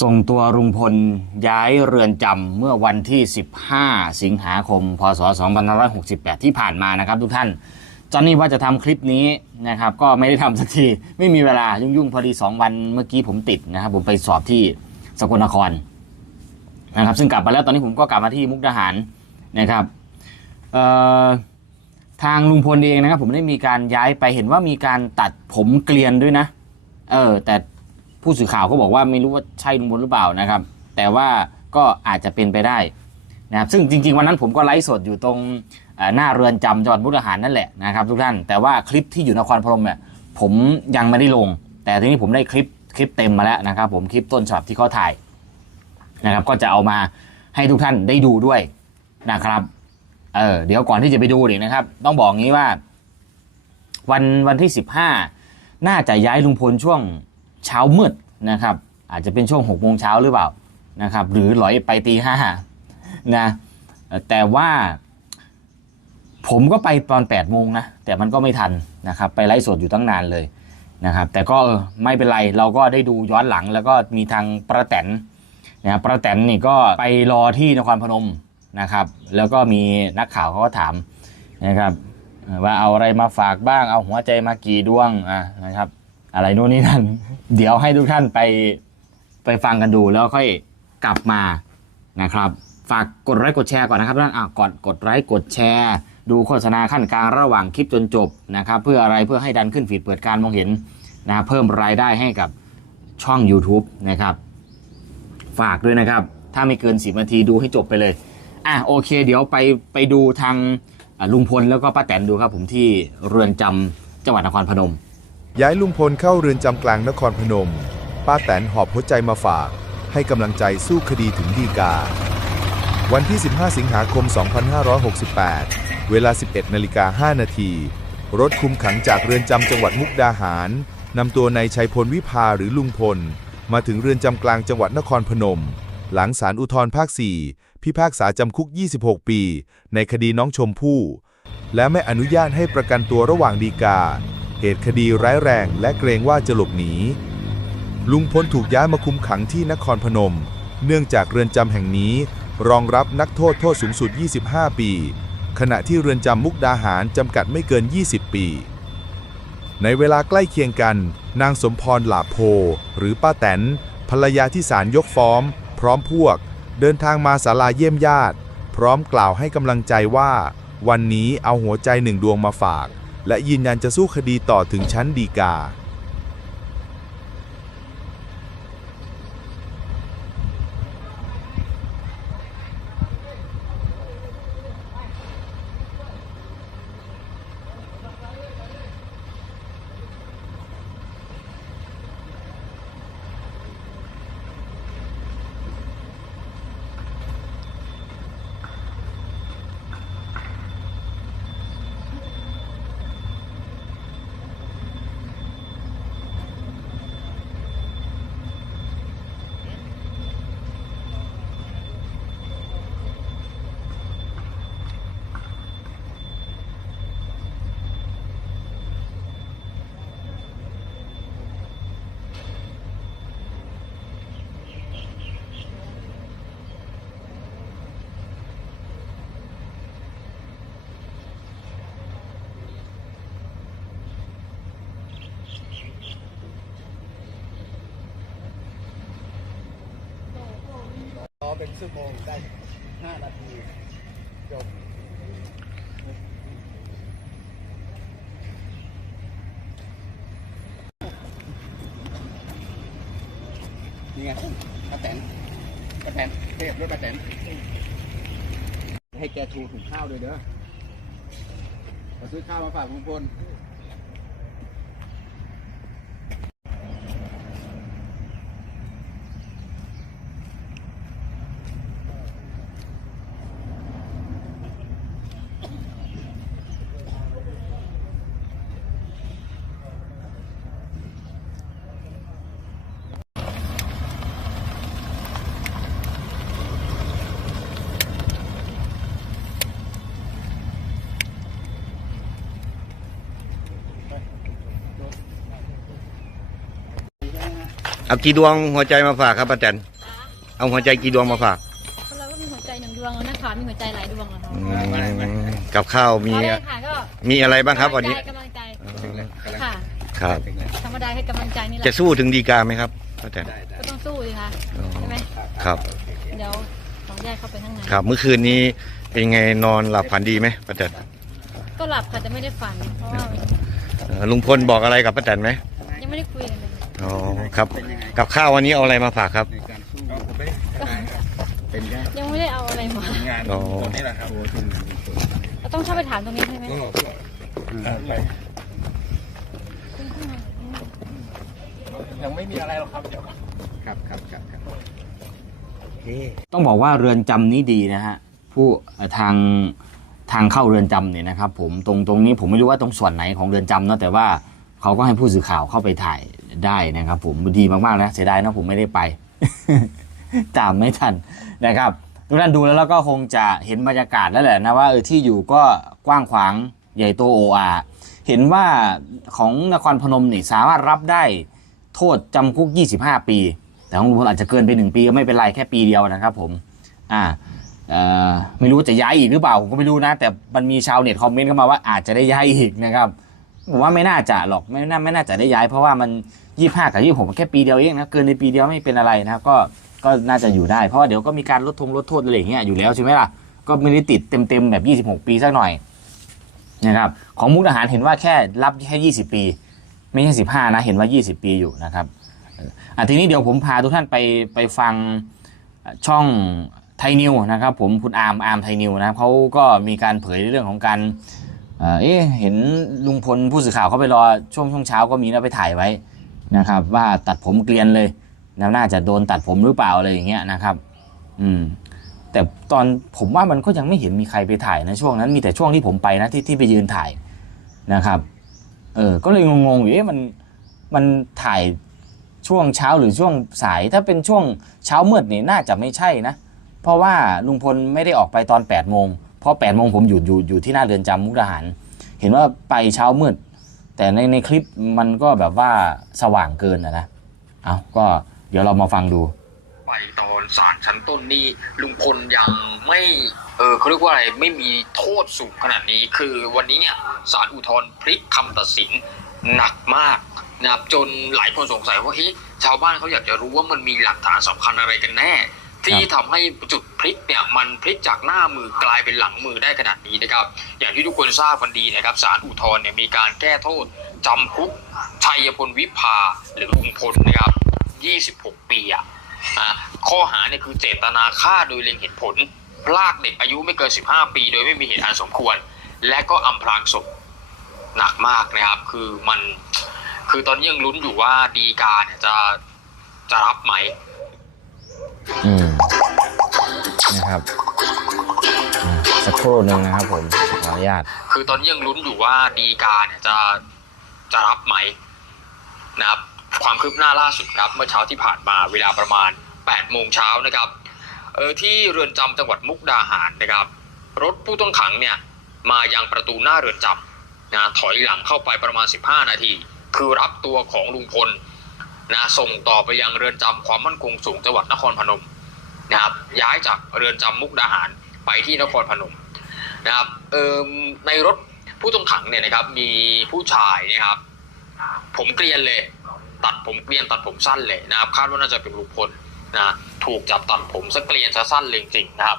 ส่งตัวลุงพลย้ายเรือนจำเมื่อวันที่ 15 สิงหาคม พศ 2568 ที่ผ่านมานะครับทุกท่านจอนนี่ว่าจะทำคลิปนี้นะครับ ก็ไม่ได้ทำสักที ไม่มีเวลายุ่งๆ พอดี 2 วันเมื่อกี้ผมติดนะครับ ผมไปสอบที่สกลนครนะครับ ซึ่งกลับมาแล้วตอนนี้ผมก็กลับมาที่มุกดาหารนะครับทางลุงพลเองนะครับ ผมได้มีการย้ายไปเห็นว่ามีการตัดผมเกลียนด้วยนะ เออ แต่ ผู้สื่อข่าวก็บอกว่าไม่รู้ว่าใช่ลุงพลหรือเปล่านะครับ แต่ว่าก็อาจจะเป็นไปได้นะครับซึ่งจริง ๆ วันนั้นผมก็ไลฟ์สดอยู่ตรงหน้าเรือนจำจังหวัดมุกดาหารนั่นแหละนะครับทุกท่านแต่ว่าคลิปที่อยู่นครพนมเนี่ยผมยังไม่ได้ลง แต่ทีนี้ผมได้คลิปคลิปเต็มมาแล้วนะครับ ผมคลิปต้นฉบับที่เขาถ่ายนะครับก็จะเอามาให้ทุกท่านได้ดูด้วยนะครับเออเดี๋ยวก่อนที่จะไปดูเนี่ยนะครับ ต้องบอกงี้ว่า วันวันที่สิบห้าน่าจะย้ายลุงพลช่วง เช้ามืดนะครับ อาจจะเป็นช่วงหกโมงเช้าหรือเปล่านะครับ หรือหลอยไปตีห้านะแต่ว่า ผมก็ไปตอน8ปดโมงนะแต่มันก็ไม่ทันนะครับ ไปไลฟ์สดอยู่ตั้งนานเลยนะครับ แต่ก็ไม่เป็นไรเราก็ได้ดูย้อนหลัง แล้วก็มีทางประแตนนะประแตนนี่ก็ไปรอที่นครพนมนะครับ แล้วก็มีนักข่าวเขาก็ถามนะครับว่าเอาอะไรมาฝากบ้าง เอาหัวใจมากี่ดวงอะนะครับ อะไรนู่นนี่นั่น เดี๋ยวให้ทุกท่านไปไปฟังกันดูแล้วค่อยกลับมานะครับ ฝากกดไลค์กดแชร์ก่อนนะครับท่านอะก่อนกดไลค์กดแชร์ ดูโฆษณาขั้นกลางระหว่างคลิปจนจบนะครับ เพื่ออะไรเพื่อให้ดันขึ้นฟีดเปิดการมองเห็นนะเพิ่มรายได้ให้กับช่อง YouTube นะครับ ฝากด้วยนะครับ ถ้าไม่เกิน 10นาทีดูให้จบไปเลย อะโอเค เดี๋ยวไปไปดูทางลุงพลแล้วก็ป้าแตนดูครับผมที่เรือนจำจังหวัดนครพนม ย้ายลุงพลเข้าเรือนจำกลางนครพนม ป้าแตนหอบหัวใจมาฝาก ให้กำลังใจสู้คดีถึงดีกา วันที่ 15 สิงหาคม 2568 เวลา 11นาฬิกา5นาที รถคุมขังจากเรือนจำจังหวัดมุกดาหารนำตัวนายชัยพลวิภาหรือลุงพล มาถึงเรือนจำกลางจังหวัดนครพนม หลังศาลอุทธรภาค 4 พิพากษาจำคุก 26 ปี ในคดีน้องชมพู่ และไม่อนุญาตให้ประกันตัวระหว่างดีกา เหตุคดีร้ายแรงและเกรงว่าจะหลบหนี ลุงพลถูกย้ายมาคุมขังที่นครพนม เนื่องจากเรือนจำแห่งนี้รองรับนักโทษโทษสูงสุด 25 ปี ขณะที่เรือนจำมุกดาหารจำกัดไม่เกิน 20 ปี ในเวลาใกล้เคียงกัน นางสมพรหลาโพ หรือป้าแตนภรรยาที่ศาลยกฟ้อง พร้อมพวก เดินทางมาศาลาเยี่ยมญาติ พร้อมกล่าวให้กำลังใจว่า วันนี้เอาหัวใจหนึ่งดวงมาฝาก และยืนยันจะสู้คดีต่อถึงชั้นฎีกา เป็นชั่วโมงได้ห้านาทีจบนี่ไงป้าแตนป้าแตนเทพด้วยป้าแตนให้แกชูถุงข้าวด้วยเด้อมาซื้อข้าวมาฝากลุงพล เอากี่ดวงหัวใจมาฝากครับป้าแตนเอาหัวใจกี่ดวงมาฝากคนเราก็มีหัวใจหนึ่งดวงแล้วนะคะมีหัวใจหลายดวงเหรอคะอืมกับข้าวมีเอาเลยค่ะก็มีอะไรบ้างครับวันนี้กำลังใจค่ะครับ ธรรมดาให้กำลังใจนี่แหจะละสู้ถึงดีกาไหมครับป้าแตนก็ต้องสู้สิคะใช่ไหมครับ เดี๋ยวสองแยกเข้าไปข้างในครับเมื่อคืนนี้เป็นไงนอนหลับฝันดีไหมป้าแตนก็หลับค่ะแต่ไม่ได้ฝันเพราะว่าเอ่อลุงพลบอกอะไรกับป้าแตนไหมยังไม่ได้คุยกันเลย อ๋อครับกับข้าววันนี้เอาอะไรมาฝากครับ ในการสู้เป็นไงยังไม่ได้เอาอะไรมา งานอ๋อ ตัวนี้แหละครับโอ้ทุนเราต้องเข้าไปถามตรงนี้ใช่ไหมไปยังไม่มีอะไรหรอกครับเดี๋ยวครับครับครับครับต้องบอกว่าเรือนจำนี้ดีนะฮะผู้เอ่อทางทางเข้าเรือนจำเนี่ยนะครับผมตรงตรงนี้ผมไม่รู้ว่าตรงส่วนไหนของเรือนจำเนาะแต่ว่าเขาก็ให้ผู้สื่อข่าวเข้าไปถ่าย ได้นะครับ ผมดีมากๆนะเสียดายนะผมไม่ได้ไป ตามไม่ทันนะครับทุกท่านดูแล้วเราก็คงจะเห็นบรรยากาศแล้วแหละนะว่าเออที่อยู่ก็กว้างขวางใหญ่โตโออาเห็นว่าของนครพนมนี่สามารถรับได้โทษจำคุก 25 ปี แต่ของลุงพลอาจจะเกินไปหนึ่งปีก็ไม่เป็นไรแค่ปีเดียวนะครับผมอ่าไม่รู้จะย้ายอีกหรือเปล่าผมก็ไม่รู้นะ แต่มันมีชาวเน็ตคอมเมนต์เข้ามาว่าอาจจะได้ย้ายอีกนะครับ ผมว่าไม่น่าจะหรอกไม่น่าไม่น่าจะได้ย้าย เพราะว่ามันยี่ห้ากับยี่ผมแค่ปีเดียวเองนะเกินในปีเดียวไม่เป็นอะไรนะครับก็ก็น่าจะอยู่ได้เพราะว่าเดี๋ยวก็มีการลดทงลดโทษอะไรอย่างเงี้ยอยู่แล้วใช่ไหมล่ะก็ไม่ได้ติดเต็มๆแบบ26ปีสักหน่อยนะครับของมุกดาหารเห็นว่าแค่รับแค่20ปี ไม่ใช่15นะเห็นว่า20ปีอยู่นะครับอะทีนี้เดี๋ยวผมพาทุกท่านไปไปฟังช่องไทยนิวนะครับผมคุณอาร์มอาร์มไทยนิวนะครับเขาก็มีการเผยเรื่องของการ เอ๊ะเห็นลุงพลผู้สื่อข่าวเขาไปรอช่วงช่วงเช้าก็มีแล้วไปถ่ายไว้นะครับ ว่าตัดผมเกลียนเลยน่าจะโดนตัดผมหรือเปล่าอะไรอย่างเงี้ยนะครับ อืม แต่ตอนผมว่ามันก็ยังไม่เห็นมีใครไปถ่ายนะช่วงนั้นมีแต่ช่วงที่ผมไปนะที่ที่ไปยืนถ่ายนะครับ เออ ก็เลยงงๆอยู่เอ๊ะมันมันถ่ายช่วงเช้าหรือช่วงสาย ถ้าเป็นช่วงเช้ามืดนี่น่าจะไม่ใช่นะ เพราะว่าลุงพลไม่ได้ออกไปตอน8ปดโมง เพราะ8ปดโมงผมอยู่อยู่อยู่ที่หน้าเรือนจำมุกดาหาร เห็นว่าไปเช้ามืด แต่ในในคลิปมันก็แบบว่าสว่างเกินนะนะเอาก็เดี๋ยวเรามาฟังดู ไปตอนศาลชั้นต้นนี่ลุงพลยังไม่ เออเขาเรียกว่าอะไรไม่มีโทษสูงขนาดนี้ คือวันนี้เนี่ยศาลอุทธรณ์พลิกคำตัดสินหนักมากนะครับจนหลายคนสงสัยว่าเฮ้ยชาวบ้านเขาอยากจะรู้ว่ามันมีหลักฐานสำคัญอะไรกันแน่ ที่ทำให้จุดพลิกเนี่ยมันพลิกจากหน้ามือกลายเป็นหลังมือได้ขนาดนี้นะครับ อย่างที่ทุกคนทราบกันดีนะครับศาลอุทธรณ์เนี่ยมีการแก้โทษจำคุกชัยพลวิภาหรือลุงพลนะครับ 26 ปีอะข้อหาเนี่ยคือเจตนาฆ่าโดยเล็งเห็นผลพรากเด็กอายุไม่เกิน 15 ปี โดยไม่มีเหตุอันสมควร และก็อำพรางศพหนักมากนะครับ คือมันคือตอนนี้ยังลุ้นอยู่ว่าดีกาเนี่ยจะจะรับไหม อืมนะครับอืมสักครู่หนึ่งนะครับผมขออนุญาต คือตอนนี้ยังลุ้นอยู่ว่าดีกาเนี่ยจะจะรับไหมนะครับ ความคืบหน้าล่าสุดครับ เมื่อเช้าที่ผ่านมาเวลาประมาณ8โมงเช้านะครับ เออที่เรือนจำจังหวัดมุกดาหารนะครับ รถผู้ต้องขังเนี่ยมายังประตูหน้าเรือนจำนะถอยหลังเข้าไปประมาณ 15 นาที คือรับตัวของลุงพล นะส่งต่อไปยังเรือนจำความมั่นคงสูงจังหวัดนครพนมนะครับย้ายจากเรือนจำมุกดาหารไปที่นครพนมนะครับเอ่มในรถผู้ต้องขังเนี่ยนะครับมีผู้ชายนะครับ ผมเกลียนเลย ตัดผมเกลียนตัดผมสั้นเลยนะครับคาดว่าน่าจะเป็นลุงพลนะถูกจับตัดผมซะเกลียนซะสั้นเลยจริงนะครับ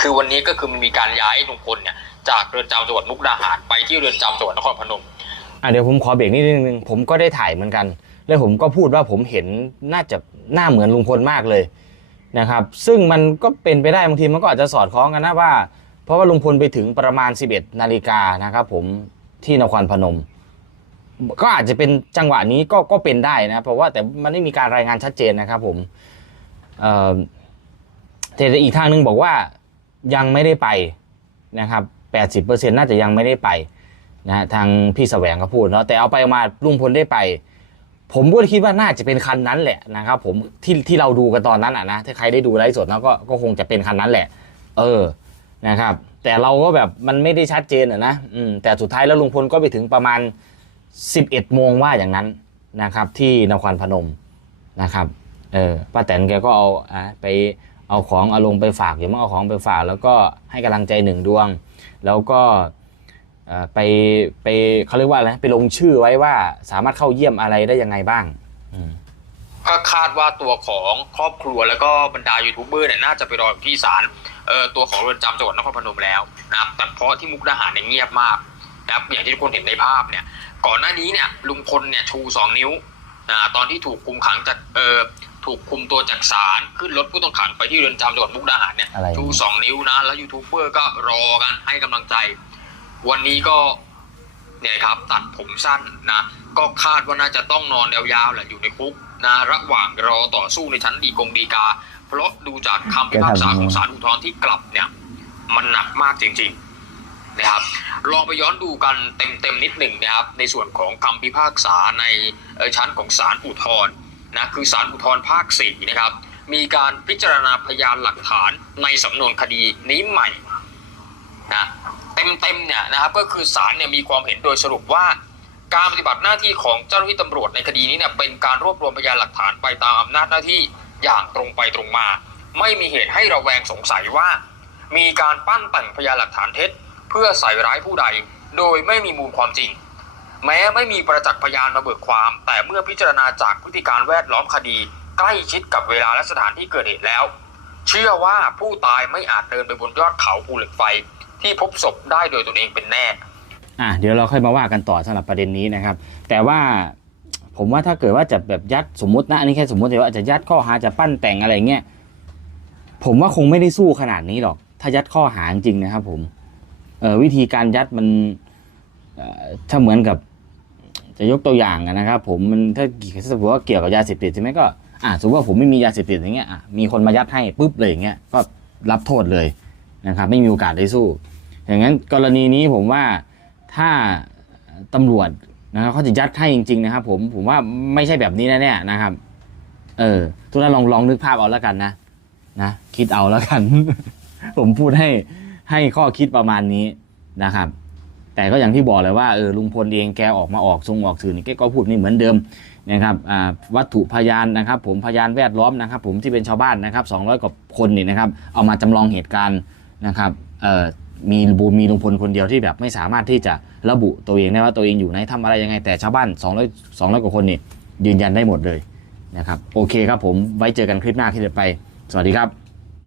คือวันนี้ก็คือมันมีการย้ายลุงพลเนี่ยจากเรือนจำจังหวัดมุกดาหารไปที่เรือนจำจังหวัดนครพนมอะเดี๋ยวผมขอเบรกนิดนึงผมก็ได้ถ่ายเหมือนกัน แล้วผมก็พูดว่าผมเห็นน่าจะหน้าเหมือนลุงพลมากเลยนะครับ ซึ่งมันก็เป็นไปได้บางทีมันก็อาจจะสอดคล้องกันนะว่า เพราะว่าลุงพลไปถึงประมาณ 11 นาฬิกานะครับ ผมที่นครพนม ก็อาจจะเป็นจังหวะนี้ก็ก็เป็นได้นะ เพราะว่าแต่มันไม่มีการรายงานชัดเจนนะครับผมเอ่อแต่อีกทางหนึงบอกว่ายังไม่ได้ไปนะครับ 80%น่าจะยังไม่ได้ไปนะทางพี่แสวงเขาพูดเนาะแต่เอาไปมาลุงพลได้ไป ผมก็คิดว่าน่าจะเป็นคันนั้นแหละนะครับผมที่ที่เราดูกันตอนนั้นอะนะถ้าใครได้ดูไลฟ์สดนะก็ก็คงจะเป็นคันนั้นแหละ เออนะครับ แต่เราก็แบบมันไม่ได้ชัดเจนอะนะอืมแต่สุดท้ายแล้วลุงพลก็ไปถึงประมาณ 11โมงว่าอย่างนั้นนะครับ ที่นครพนมนะครับเออป้าแตนแกก็เอาอะไปเอาของเอาลงไปฝากอย่ามาเอาของไปฝาก แล้วก็ให้กำลังใจหนึ่งดวง แล้วก็ ไปไปเขาเรียกว่าอะไรไปลงชื่อไว้ว่าสามารถเข้าเยี่ยมอะไรได้ยังไงบ้างอืมก็คาดว่าตัวของครอบครัวแล้วก็บรรดายูทูบเบอร์เนี่ยน่าจะไปรออยู่ที่ศาลเอ่อตัวของเรือนจำจังหวัดนครพนมแล้วนะครับแต่เพราะที่มุกดาหารเนี่ยเงียบมากนะครับอย่างที่ทุกคนเห็นในภาพเนี่ย ก่อนหน้านี้เนี่ยลุงพลเนี่ยชูสองนิ้วนะตอนที่ถูกคุมขังจากเอ่อถูกคุมตัวจากศาลขึ้นรถผู้ต้องขังไปที่เรือนจำจังหวัดมุกดาหารเนี่ยอะไรชูสองนิ้วนะแล้วยูทูบเบอร์ก็รอกันให้กำลังใจ วันนี้ก็เนี่ยครับตัดผมสั้นนะก็คาดว่าน่าจะต้องนอนยาวๆแหละอยู่ในคุกนะระหว่างรอต่อสู้ในชั้นดีกงดีกา เพราะดูจากคำพิพากษาของศาลอุทธรณ์ที่กลับเนี่ยมันหนักมากจริงๆนะครับลองไปย้อนดูกันเต็มๆนิดหนึ่งนะครับในส่วนของคำพิพากษาในเอ่อชั้นของศาลอุทธรณ์นะคือศาลอุทธรณ์ภาคสี่นะครับมีการพิจารณาพยานหลักฐานในสำนวนคดีนี้ใหม่นะ เต็มๆเนี่ยนะครับก็คือศาลเนี่ยมีความเห็นโดยสรุปว่า การปฏิบัติหน้าที่ของเจ้าหน้าที่ตำรวจในคดีนี้เนี่ยเป็นการรวบรวมพยานหลักฐานไปตามอำนาจหน้าที่อย่างตรงไปตรงมา ไม่มีเหตุให้ระแวงสงสัยว่า มีการปั้นแต่งพยานหลักฐานเท็จ เพื่อใส่ร้ายผู้ใด โดยไม่มีมูลความจริง แม้ไม่มีประจักษ์พยานมาเบิกความ แต่เมื่อพิจารณาจากพฤติการแวดล้อมคดี ใกล้ชิดกับเวลาและสถานที่เกิดเหตุแล้ว เชื่อว่าผู้ตายไม่อาจเดินไปบนยอดเขาภูเหล็กไฟ ที่พบศพได้โดยตนเองเป็นแน่ อะเดี๋ยวเราค่อยมาว่ากันต่อสำหรับประเด็นนี้นะครับ แต่ว่าผมว่าถ้าเกิดว่าจะแบบยัดสมมตินะอันนี้แค่สมมติแต่ว่าจะยัดข้อหาจะปั้นแต่งอะไรเงี้ยผมว่าคงไม่ได้สู้ขนาดนี้หรอก ถ้ายัดข้อหาจริงนะครับ ผมเออวิธีการยัดมันถ้าเหมือนกับ จะยกตัวอย่างนะครับ ผมมันถ้าสมมติว่าเกี่ยวกับยาเสพติดใช่ไหมก็อะสมมติว่าผมไม่มียาเสพติดอย่างเงี้ยอะมีคนมายัดให้ปุ๊บเลยอย่างเงี้ยก็รับโทษเลย นะครับไม่มีโอกาสได้สู้ อย่างนั้นกรณีนี้ผมว่าถ้าตำรวจนะครับเขาจะยัดให้จริง ๆ นะครับ ผมผมว่าไม่ใช่แบบนี้แน่ๆนะครับ เออทุกท่านลองลองนึกภาพเอาแล้วกันนะนะคิดเอาแล้วกัน ผมพูดให้ให้ข้อคิดประมาณนี้นะครับ แต่ก็อย่างที่บอกเลยว่าเออลุงพลเองแกออกมาออกทรงออกสื่อนี่แกก็พูดนี่เหมือนเดิมนะครับวัตถุพยานนะครับ ผมพยานแวดล้อมนะครับ ผมที่เป็นชาวบ้านนะครับ200กว่าคนนี่นะครับ เอามาจำลองเหตุการณ์ นะครับมีบูมีลุงพลคนเดียวที่แบบไม่สามารถที่จะระบุตัวเองได้ว่าตัวเองอยู่ไหนทำอะไรยังไงแต่ชาวบ้าน200 200กว่าคนนี่ยืนยันได้หมดเลยนะครับโอเคครับผมไว้เจอกันคลิปหน้าที่จะไป สวัสดีครับ